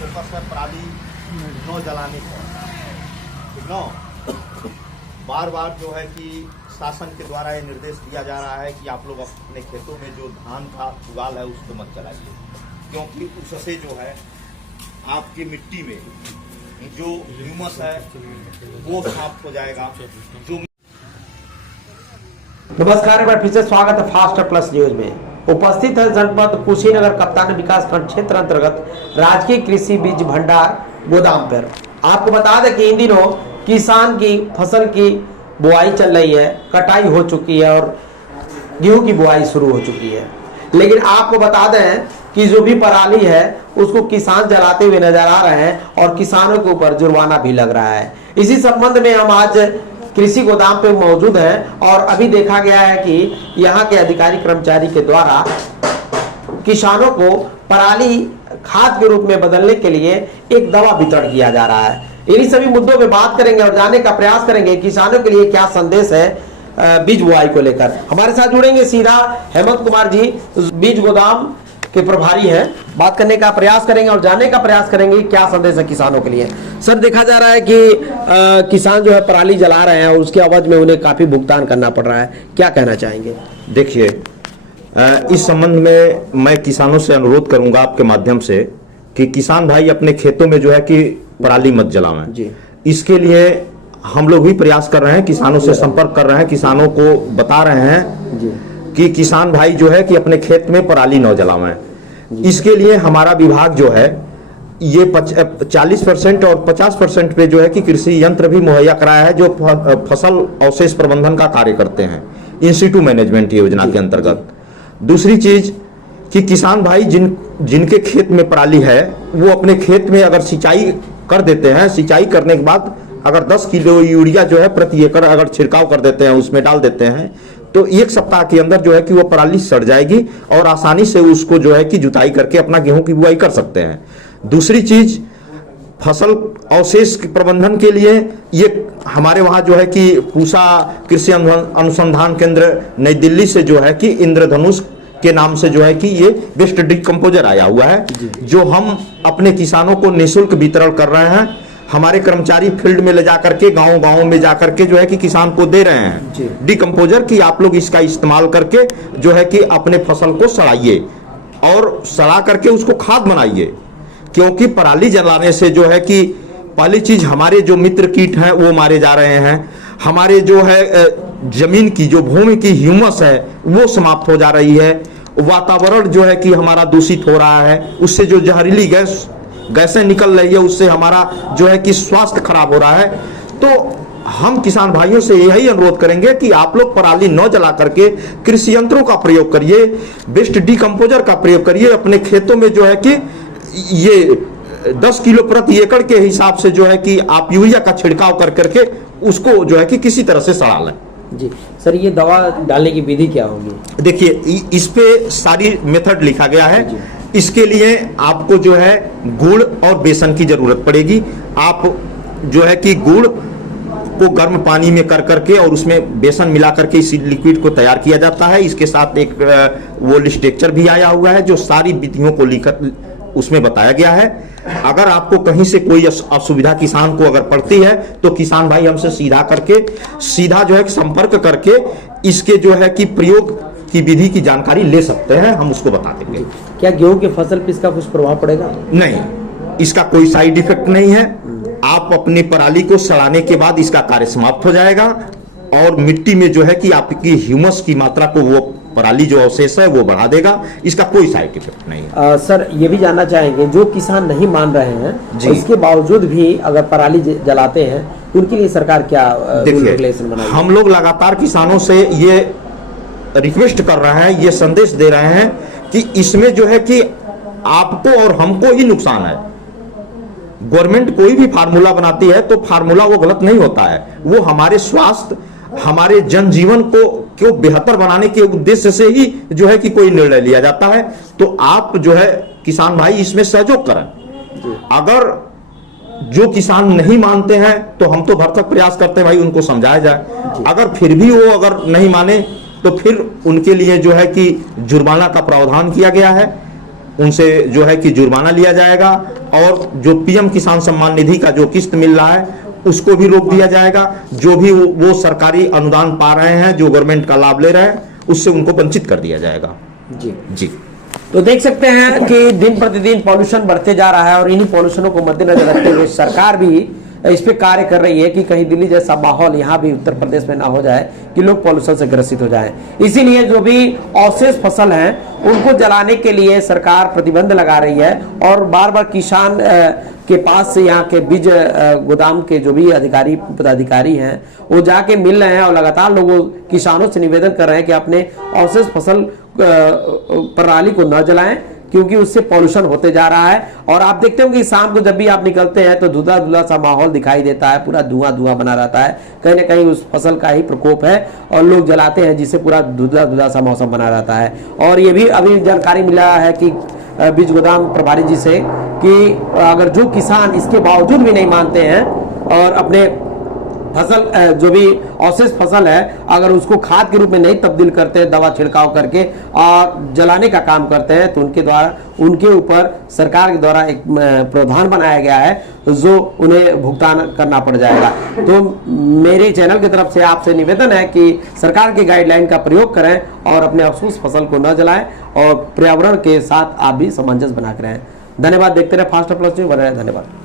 Focus है पराली न जलाने पर, ठीक न। बार बार जो है कि शासन के द्वारा ये निर्देश दिया जा रहा है कि आप लोग अपने खेतों में जो धान का उगाल है उसको मत जलाइए, क्योंकि उससे जो है आपकी मिट्टी में जो ह्यूमस है वो समाप्त हो जाएगा। जो नमस्कार, एक बार फिर से स्वागत है फास्ट प्लस न्यूज में। उपस्थित है जनपद कुशीनगर कप्तान विकास खंड क्षेत्र अंतर्गत राजकीय कृषि बीज भंडार गोदाम पर। आपको बता दें कि इन दिनों किसान की फसल की बुआई चल रही है, कटाई हो चुकी है और गेहूं की बुआई शुरू हो चुकी है। लेकिन आपको बता दें कि जो भी पराली है उसको किसान जलाते हुए नजर आ रहे हैं और किसानों के ऊपर जुर्माना भी लग रहा है। इसी संबंध में हम आज कृषि गोदाम पे मौजूद हैं और अभी देखा गया है कि यहाँ के अधिकारी कर्मचारी के द्वारा किसानों को पराली खाद के रूप में बदलने के लिए एक दवा वितरण किया जा रहा है। इन्हीं सभी मुद्दों पे बात करेंगे और जानने का प्रयास करेंगे किसानों के लिए क्या संदेश है बीज बुआई को लेकर। हमारे साथ जुड़ेंगे सीधा हेमंत कुमार जी, बीज गोदाम के प्रभारी हैं। बात करने का प्रयास करेंगे और जानने का प्रयास करेंगे क्या संदेश है किसानों के लिए। सर, देखा जा रहा है कि किसान जो है पराली जला रहे हैं और उसके अवध में उन्हें काफी भुगतान करना पड़ रहा है, क्या कहना चाहेंगे? देखिए, इस संबंध में मैं किसानों से अनुरोध करूंगा आपके माध्यम से कि किसान भाई अपने खेतों में जो है कि पराली मत जलावें जी। इसके लिए हम लोग भी प्रयास कर रहे हैं, किसानों से संपर्क कर रहे हैं, किसानों को बता रहे हैं जी कि किसान भाई जो है कि अपने खेत में पराली न जलावें। इसके लिए हमारा विभाग जो है ये 40% और 50% पे जो है कि कृषि यंत्र भी मुहैया कराया है जो फसल अवशेष प्रबंधन का कार्य करते हैं इन सिटू मैनेजमेंट योजना के अंतर्गत। दूसरी चीज कि किसान भाई जिनके खेत में पराली है वो अपने खेत में अगर सिंचाई कर देते हैं, सिंचाई करने के बाद अगर 10 किलो यूरिया जो है प्रति एकड़ अगर छिड़काव कर देते हैं, उसमें डाल देते हैं, तो एक सप्ताह के अंदर जो है कि वो पराली सड़ जाएगी और आसानी से उसको जो है कि जुताई करके अपना गेहूं की बुआई कर सकते हैं। दूसरी चीज, फसल अवशेष प्रबंधन के लिए ये हमारे वहाँ जो है कि पूसा कृषि अनुसंधान केंद्र नई दिल्ली से जो है कि इंद्रधनुष के नाम से जो है कि ये वेस्ट डिकम्पोजर आया हुआ है जो हम अपने किसानों को निःशुल्क वितरण कर रहे हैं। हमारे कर्मचारी फील्ड में ले जाकर के गांव में जाकर के जो है कि किसान को दे रहे हैं डिकम्पोजर कि आप लोग इसका इस्तेमाल करके जो है कि अपने फसल को सड़ाइए और सड़ा करके उसको खाद बनाइए, क्योंकि पराली जलाने से जो है कि पहली चीज हमारे जो मित्र कीट हैं वो मारे जा रहे हैं, हमारे जो है जमीन की जो भूमि की ह्यूमस है वो समाप्त हो जा रही है, वातावरण जो है कि हमारा दूषित हो रहा है, उससे जो जहरीली गैसें निकल रही है उससे हमारा जो है कि स्वास्थ्य खराब हो रहा है। तो हम किसान भाइयों से यही अनुरोध करेंगे कि आप लोग पराली न जला करके कृषि यंत्रों का प्रयोग करिए, वेस्ट डिकम्पोजर का प्रयोग करिए अपने खेतों में जो है कि ये 10 किलो प्रति एकड़ के हिसाब से जो है कि आप यूरिया का छिड़काव कर करके उसको जो है कि किसी तरह से सड़ा लें जी। सर, ये दवा डालने की विधि क्या होगी? देखिए, इस पे सारी मेथड लिखा गया है। इसके लिए आपको जो है गुड़ और बेसन की जरूरत पड़ेगी। आप जो है कि गुड़ को गर्म पानी में कर करके और उसमें बेसन मिला करके इस लिक्विड को तैयार किया जाता है। इसके साथ एक वो लिस्टेक्चर भी आया हुआ है जो सारी विधियों को लिखकर उसमें बताया गया है। अगर आपको कहीं से कोई असुविधा किसान को अगर पड़ती है तो किसान भाई हमसे सीधा जो है संपर्क करके इसके जो है कि प्रयोग की विधि की जानकारी ले सकते हैं, हम उसको बता देंगे। क्या गेहूं की फसल पे इसका कुछ प्रभाव पड़ेगा? नहीं, इसका कोई साइड इफेक्ट नहीं है। आप अपनी पराली को सड़ाने के बाद इसका कार्य समाप्त हो जाएगा और मिट्टी में जो है कि आपकी ह्यूमस की मात्रा को वो पराली जो अवशेष है वो बढ़ा देगा। इसका कोई साइड इफेक्ट नहीं है। सर, ये भी जानना चाहेंगे जो किसान नहीं मान रहे हैं इसके बावजूद भी अगर पराली जलाते हैं तो उनके लिए सरकार क्या रेगुलेशन बनाएगी? हम लोग लगातार किसानों से ये रिक्वेस्ट कर रहे हैं, ये संदेश दे रहे हैं कि इसमें जो है कि आपको और हमको ही नुकसान है। गवर्नमेंट कोई भी फार्मूला बनाती है तो फार्मूला वो गलत नहीं होता है, वो हमारे स्वास्थ्य, हमारे जनजीवन को बेहतर बनाने के उद्देश्य से ही जो है कि कोई निर्णय लिया जाता है। तो आप जो है किसान भाई इसमें सहयोग करें। अगर जो किसान नहीं मानते हैं तो हम तो भरसक प्रयास करते हैं भाई उनको समझाया जाए। अगर फिर भी वो अगर नहीं माने तो फिर उनके लिए जो है कि जुर्माना का प्रावधान किया गया है, उनसे जो है कि जुर्माना लिया जाएगा। और जो पीएम किसान सम्मान निधि का जो किस्त मिल रहा है उसको भी रोक दिया जाएगा। जो भी वो सरकारी अनुदान पा रहे हैं, जो गवर्नमेंट का लाभ ले रहे हैं, उससे उनको वंचित कर दिया जाएगा। जी जी, तो देख सकते हैं कि दिन प्रतिदिन पॉल्यूशन बढ़ते जा रहा है और इन्हीं पॉल्यूशनों को मद्देनजर रखते हुए सरकार भी इस पे कार्य कर रही है कि कहीं दिल्ली जैसा माहौल यहाँ भी उत्तर प्रदेश में ना हो जाए कि लोग पॉल्यूशन से ग्रसित हो जाएं। इसीलिए जो भी अवशेष फसल हैं उनको जलाने के लिए सरकार प्रतिबंध लगा रही है और बार बार किसान के पास से यहाँ के बीज गोदाम के जो भी अधिकारी पदाधिकारी हैं वो जाके मिल रहे हैं और लगातार लोगों किसानों से निवेदन कर रहे हैं कि अपने अवशेष फसल प्रणाली को न जलाएं क्योंकि उससे पॉल्यूशन होते जा रहा है। और आप देखते हो कि शाम को जब भी आप निकलते हैं तो धुंधला धुंधला सा माहौल दिखाई देता है, पूरा धुआं धुआं बना रहता है, कहीं ना कहीं उस फसल का ही प्रकोप है और लोग जलाते हैं जिससे पूरा धुंधला धुंधला सा मौसम बना रहता है। और ये भी अभी जानकारी मिला है कि बीज गोदाम प्रभारी जी से कि अगर जो किसान इसके बावजूद भी नहीं मानते हैं और अपने फसल जो भी अवशेष फसल है अगर उसको खाद के रूप में नहीं तब्दील करते हैं, दवा छिड़काव करके और जलाने का काम करते हैं, तो उनके ऊपर सरकार के द्वारा एक प्रावधान बनाया गया है जो उन्हें भुगतान करना पड़ जाएगा। तो मेरे चैनल की तरफ से आपसे निवेदन है कि सरकार के गाइडलाइन का प्रयोग करें और अपने अवशेष फसल को न जलाएं और पर्यावरण के साथ आप भी सामंजस्य बना कर रहें। धन्यवाद। देखते रहे फास्ट प्लस न्यूज़। धन्यवाद।